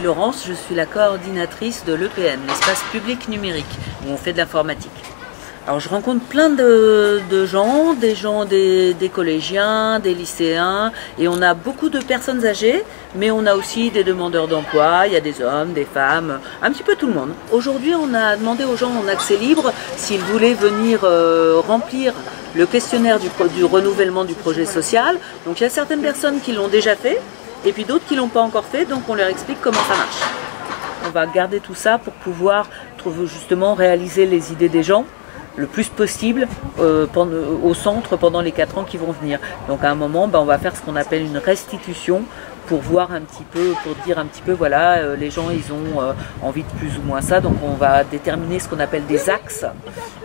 suis Laurence, je suis la coordinatrice de l'EPN, l'espace public numérique, où on fait de l'informatique. Alors je rencontre plein de gens, des collégiens, des lycéens, et on a beaucoup de personnes âgées, mais on a aussi des demandeurs d'emploi, il y a des hommes, des femmes, un petit peu tout le monde. Aujourd'hui on a demandé aux gens en accès libre s'ils voulaient venir remplir le questionnaire du renouvellement du projet social. Donc il y a certaines personnes qui l'ont déjà fait, et puis d'autres qui ne l'ont pas encore fait, donc on leur explique comment ça marche. On va garder tout ça pour pouvoir justement réaliser les idées des gens le plus possible au centre pendant les 4 ans qui vont venir. Donc à un moment, on va faire ce qu'on appelle une restitution pour voir un petit peu, pour dire un petit peu, voilà, les gens ils ont envie de plus ou moins ça, donc on va déterminer ce qu'on appelle des axes,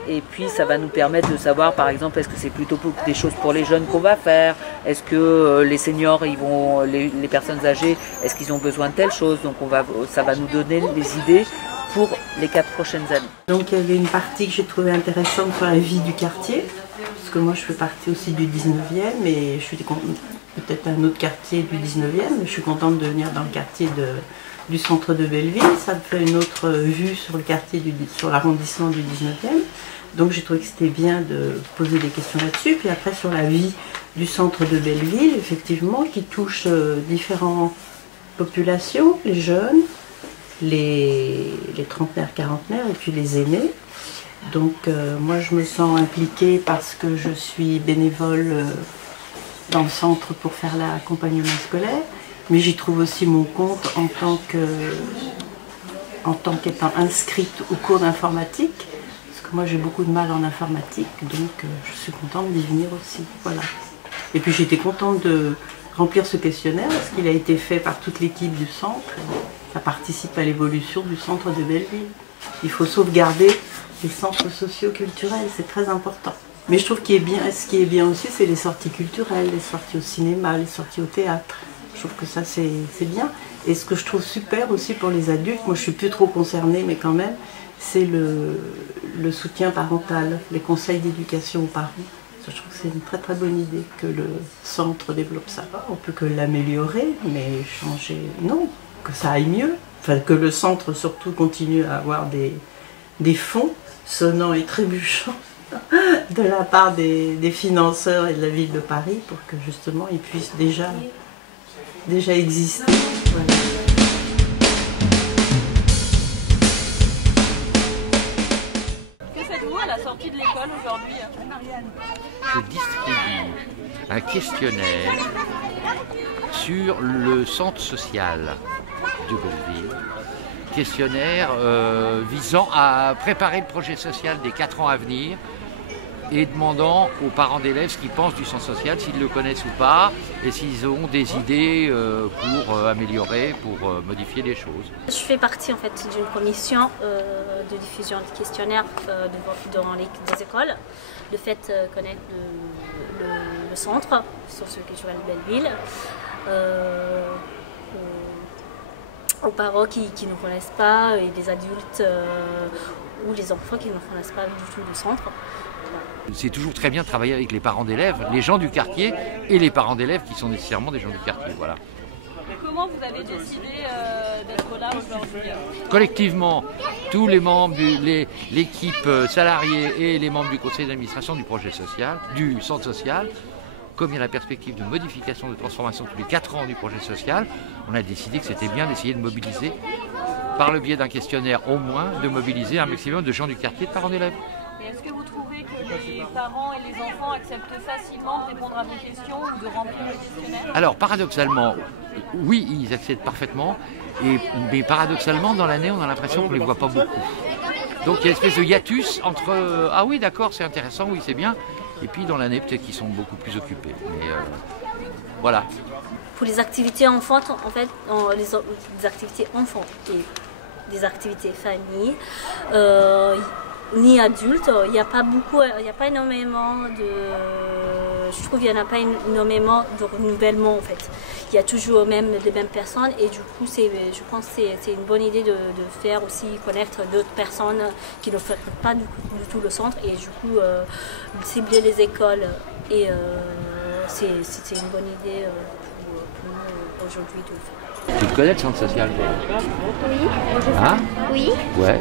et puis ça va nous permettre de savoir par exemple est-ce que c'est plutôt des choses pour les jeunes qu'on va faire, est-ce que les seniors, les personnes âgées, est-ce qu'ils ont besoin de telle chose, donc ça va nous donner les idées pour les 4 prochaines années. Donc il y avait une partie que j'ai trouvée intéressante sur la vie du quartier, parce que moi je fais partie aussi du 19e, et je suis peut-être un autre quartier du 19e, mais je suis contente de venir dans le quartier du centre de Belleville. Ça me fait une autre vue sur le quartier, sur l'arrondissement du 19e. Donc j'ai trouvé que c'était bien de poser des questions là-dessus. Puis après sur la vie du centre de Belleville, effectivement, qui touche différentes populations, les jeunes, les trentenaires, quarantenaires et puis les aînés. Donc moi je me sens impliquée parce que je suis bénévole dans le centre pour faire l'accompagnement scolaire, mais j'y trouve aussi mon compte en tant qu'étant inscrite au cours d'informatique, parce que moi j'ai beaucoup de mal en informatique, donc je suis contente d'y venir aussi. Voilà. Et puis j'étais contente de remplir ce questionnaire parce qu'il a été fait par toute l'équipe du centre. Ça participe à l'évolution du centre de Belleville. Il faut sauvegarder les centres socio-culturels, c'est très important. Mais je trouve ce qui est bien aussi, c'est les sorties culturelles, les sorties au cinéma, les sorties au théâtre. Je trouve que ça, c'est bien. Et ce que je trouve super aussi pour les adultes, moi je suis plus trop concernée, mais quand même, c'est le soutien parental, les conseils d'éducation aux parents. Je trouve que c'est une très très bonne idée que le centre développe ça. On peut que l'améliorer, mais changer, non, que ça aille mieux. Enfin, que le centre surtout continue à avoir des fonds sonnants et trébuchants de la part des financeurs et de la ville de Paris pour que justement ils puissent déjà exister. Voilà. Que faites-vous à la sortie de l'école aujourd'hui? Je distribue un questionnaire sur le centre social de Belleville. Questionnaire visant à préparer le projet social des 4 ans à venir et demandant aux parents d'élèves ce qu'ils pensent du centre social, s'ils le connaissent ou pas, et s'ils ont des idées pour améliorer, pour modifier les choses. Je fais partie en fait d'une commission de diffusion de questionnaires dans les écoles. Le fait de connaître le centre socio-culturel de Belleville, aux parents qui ne connaissent pas, et des adultes ou les enfants qui ne connaissent pas du tout le centre. C'est toujours très bien de travailler avec les parents d'élèves, les gens du quartier et les parents d'élèves qui sont nécessairement des gens du quartier. Voilà. Comment vous avez décidé d'être là aujourd'hui? Collectivement, tous les membres, l'équipe salariée et les membres du conseil d'administration du projet social, du centre social, comme il y a la perspective de modification, de transformation tous les 4 ans du projet social, on a décidé que c'était bien d'essayer de mobiliser, par le biais d'un questionnaire au moins, de mobiliser un maximum de gens du quartier, de parents d'élèves. Et est-ce que vous trouvez que les parents et les enfants acceptent facilement de répondre à vos questions ou de remplir le questionnaire? Alors, paradoxalement, oui, ils acceptent parfaitement, mais paradoxalement, dans l'année, on a l'impression qu'on ne les voit pas beaucoup. Donc, il y a une espèce de hiatus entre ah oui, d'accord, c'est intéressant, oui, c'est bien, et puis dans l'année, peut-être qu'ils sont beaucoup plus occupés. Mais voilà. Pour les activités enfants, en fait, les activités enfants et des activités famille, ni adultes, il n'y a pas beaucoup, il n'y a pas énormément je trouve qu'il n'y en a pas énormément de renouvellement en fait. Il y a toujours même les mêmes personnes, et du coup je pense que c'est une bonne idée de faire aussi connaître d'autres personnes qui ne fréquentent pas du tout le centre, et du coup cibler les écoles, et c'est une bonne idée pour nous aujourd'hui de le faire. Tu te connais le centre social, toi? Oui. Hein? Oui. Ouais.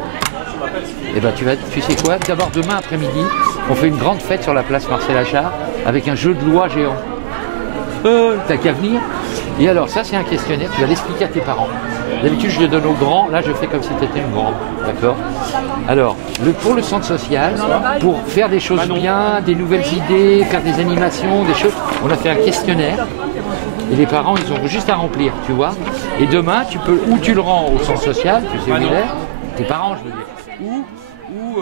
Eh ben tu sais quoi? D'abord demain après-midi, on fait une grande fête sur la place Marcel Achard avec un jeu de loi géant. T'as qu'à venir. Et alors ça c'est un questionnaire, tu vas l'expliquer à tes parents. D'habitude je le donne aux grands, là je fais comme si tu étais une grande, d'accord? Alors, pour le centre social, pour faire des choses bien, des nouvelles idées, faire des animations, des choses, on a fait un questionnaire. Et les parents, ils ont juste à remplir, tu vois. Et demain, tu peux, ou tu le rends au centre social, tu sais où il est, tes parents, je veux dire. Ou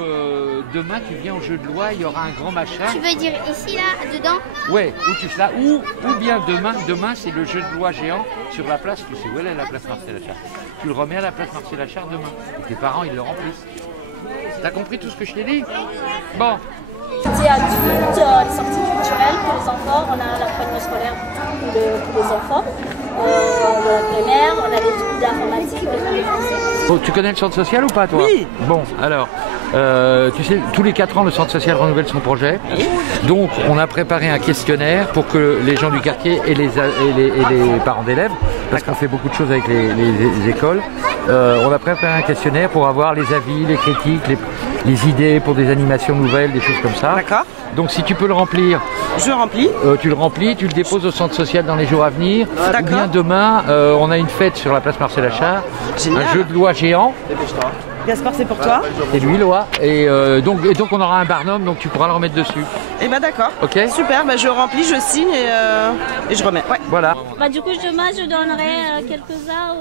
demain, tu viens au jeu de loi, il y aura un grand machin. Tu veux dire ici, là, dedans? Ouais, ou tu ça, ou bien demain, c'est le jeu de loi géant sur la place, tu sais où elle est la place Marcel Achard. Tu le remets à la place Marcel Achard demain. Et tes parents, ils le remplissent. T'as compris tout ce que je t'ai dit? Bon. Sorties adultes, les sorties culturelles pour les enfants, on a l'accompagnement scolaire pour les enfants, on a la primaire, on a des trucs d'informatique, des français. Oh, tu connais le centre social ou pas, toi? Oui. Bon, alors, tu sais, tous les 4 ans, le centre social renouvelle son projet. Donc, on a préparé un questionnaire pour que les gens du quartier et les parents d'élèves, parce qu'on fait beaucoup de choses avec les écoles, on a préparé un questionnaire pour avoir les avis, les critiques, les idées pour des animations nouvelles, des choses comme ça. D'accord. Donc si tu peux le remplir, je remplis. Tu le remplis, tu le déposes au centre social dans les jours à venir. Ou bien demain, on a une fête sur la place Marcel Achard, un jeu de loi géant. Gaspard, c'est pour toi. C'est lui, Loa. Et donc on aura un barnum, donc tu pourras le remettre dessus. Et bah d'accord. Ok. Super, bah je remplis, je signe et je remets. Ouais. Voilà. Bah du coup demain je donnerai quelques-uns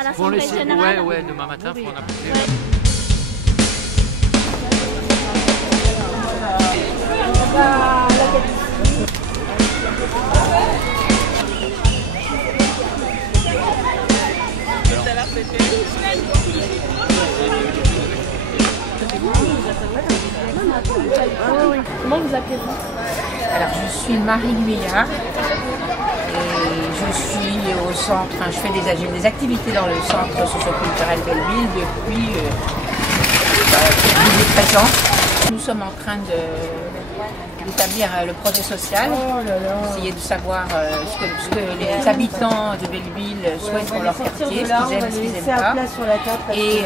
à l'Assemblée générale. Ouais, demain matin, faut en appliquer. Ouais. Comment vous appelez-vous? Alors je suis Marie Guyard et je suis au centre, je fais des activités dans le centre socio-culturel Belleville depuis 13 ans. Nous sommes en train d'établir le projet social, essayer de savoir ce que les habitants de Belleville souhaitent pour leur quartier, ce qu'ils aiment, ce qu'ils n'aiment pas. Et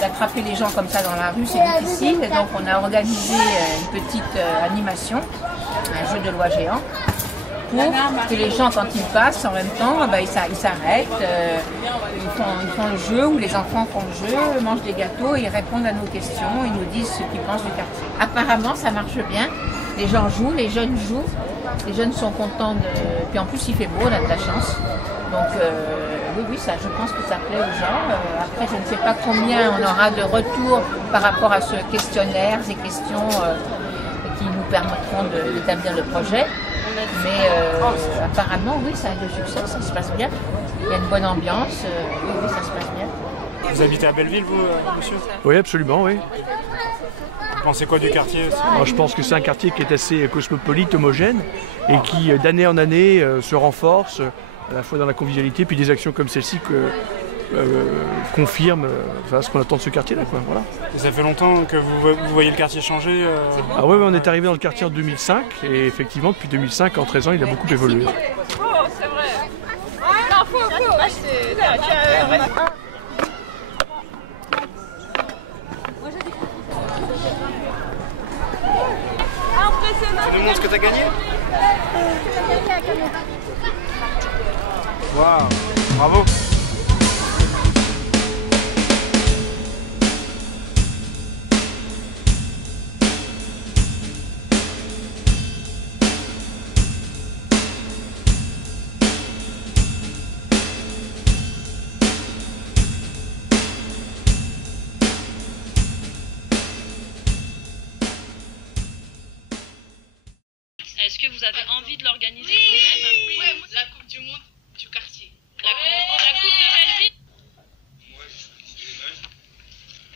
d'attraper les gens comme ça dans la rue, c'est difficile. Et donc on a organisé une petite animation, un jeu de loi géant, pour que les gens, quand ils passent en même temps, ils s'arrêtent, ils font le jeu, ou les enfants font le jeu, mangent des gâteaux, ils répondent à nos questions, ils nous disent ce qu'ils pensent du quartier. Apparemment, ça marche bien. Les gens jouent, les jeunes jouent, les jeunes sont contents Puis en plus, il fait beau, on a de la chance. Donc oui, ça, je pense que ça plaît aux gens. Après, je ne sais pas combien on aura de retours par rapport à ce questionnaire, ces questions qui nous permettront d'établir le projet. Mais apparemment, oui, ça a de succès, ça se passe bien. Il y a une bonne ambiance, oui, ça se passe bien. Vous habitez à Belleville, vous, monsieur? Oui, absolument, oui. Vous pensez quoi du quartier aussi? Alors, je pense que c'est un quartier qui est assez cosmopolite, homogène, et qui, d'année en année, se renforce, à la fois dans la convivialité, puis des actions comme celle-ci confirment ce qu'on attend de ce quartier-là. Voilà. Et ça fait longtemps que vous voyez le quartier changer Ah oui, on est arrivé dans le quartier en 2005, et effectivement, depuis 2005, en 13 ans, il a beaucoup évolué. Oh, c'est vrai. Non, faut. Tu nous montres ce que t'as gagné? Waouh, bravo. Est-ce que vous avez envie de l'organiser vous-même? Oui, la Coupe du Monde du quartier. La coupe de Belleville? Moi, je suis l'image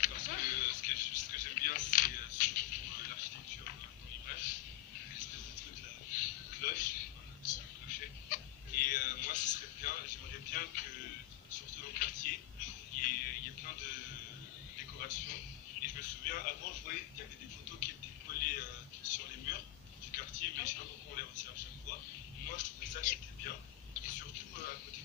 parce que ce que j'aime bien, c'est surtout l'architecture dans l'ivrage, l'espèce de truc là, cloche, un petit clocher. Et moi, ce serait bien, j'aimerais bien que, surtout dans le quartier, il y ait plein de décorations. Et je me souviens, avant, je voyais qu'il y avait des photos qui étaient collées sur les murs du quartier, mais je sais pas pourquoi on les retire à chaque fois. Moi, je trouvais ça qui était bien. Et surtout, à côté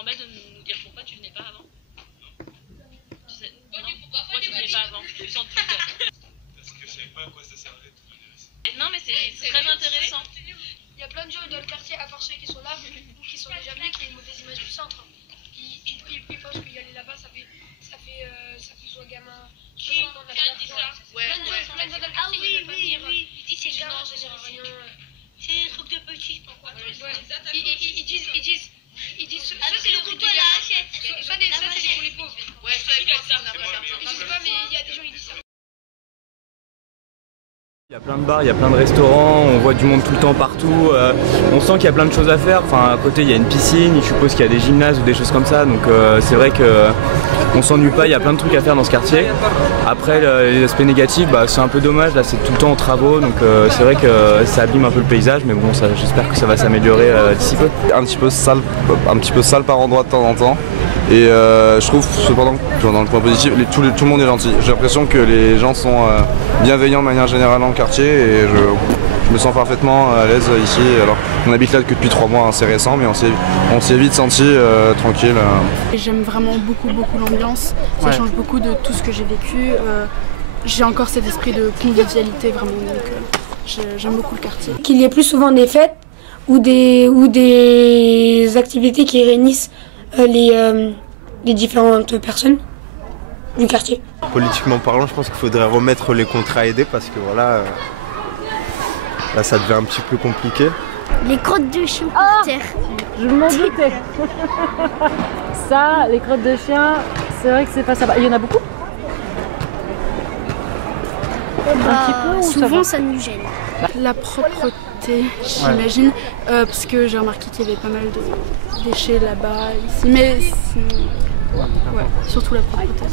t'embête de nous dire pourquoi tu venais pas avant? Tu sais, pourquoi tu venais pas avant? Tu sens tout. Parce que je savais pas à quoi ça servait de venir ici. Non, mais c'est très intéressant. Il y a plein de gens dans le quartier, à part ceux qui sont là, ou qui sont déjà venus, qui ont une mauvaise image du centre. Ils pensent qu'y aller là-bas, ça fait soit gamin. Qui dit ça? Ouais. Ah oui, ils disent c'est gamin, ça sert à rien. C'est des trucs de petits, pourquoi? Ils disent ça c'est le couteau à la hachette. Ça c'est pour les pauvres. Ouais, ça il a ça. Je sais pas, mais il y a des gens qui disent ça. Il y a plein de bars, il y a plein de restaurants, on voit du monde tout le temps partout, on sent qu'il y a plein de choses à faire, enfin à côté il y a une piscine, je suppose qu'il y a des gymnases ou des choses comme ça, donc c'est vrai qu'on s'ennuie pas, il y a plein de trucs à faire dans ce quartier. Après les aspects négatifs, c'est un peu dommage, là c'est tout le temps en travaux, donc c'est vrai que ça abîme un peu le paysage, mais bon j'espère que ça va s'améliorer d'ici peu. Un petit peu sale par endroit de temps en temps. Et je trouve cependant que dans le point positif, tout le monde est gentil. J'ai l'impression que les gens sont bienveillants de manière générale dans le quartier et je me sens parfaitement à l'aise ici. Alors on habite là que depuis 3 mois, hein, c'est récent, mais on s'est vite senti tranquille. J'aime vraiment beaucoup l'ambiance, ça change beaucoup de tout ce que j'ai vécu. J'ai encore cet esprit de convivialité vraiment, donc j'aime beaucoup le quartier. Qu'il y ait plus souvent des fêtes ou des activités qui réunissent les différentes personnes du quartier. Politiquement parlant, je pense qu'il faudrait remettre les contrats aidés parce que voilà, là ça devient un petit peu compliqué. Les crottes de chien par terre. Je m'en doutais. Ça, les crottes de chien, c'est vrai que c'est pas sympa. Il y en a beaucoup? Un petit peu ou souvent ça nous gêne. La propreté, j'imagine, parce que j'ai remarqué qu'il y avait pas mal de déchets là-bas, ici, mais sinon, ouais, surtout la propreté.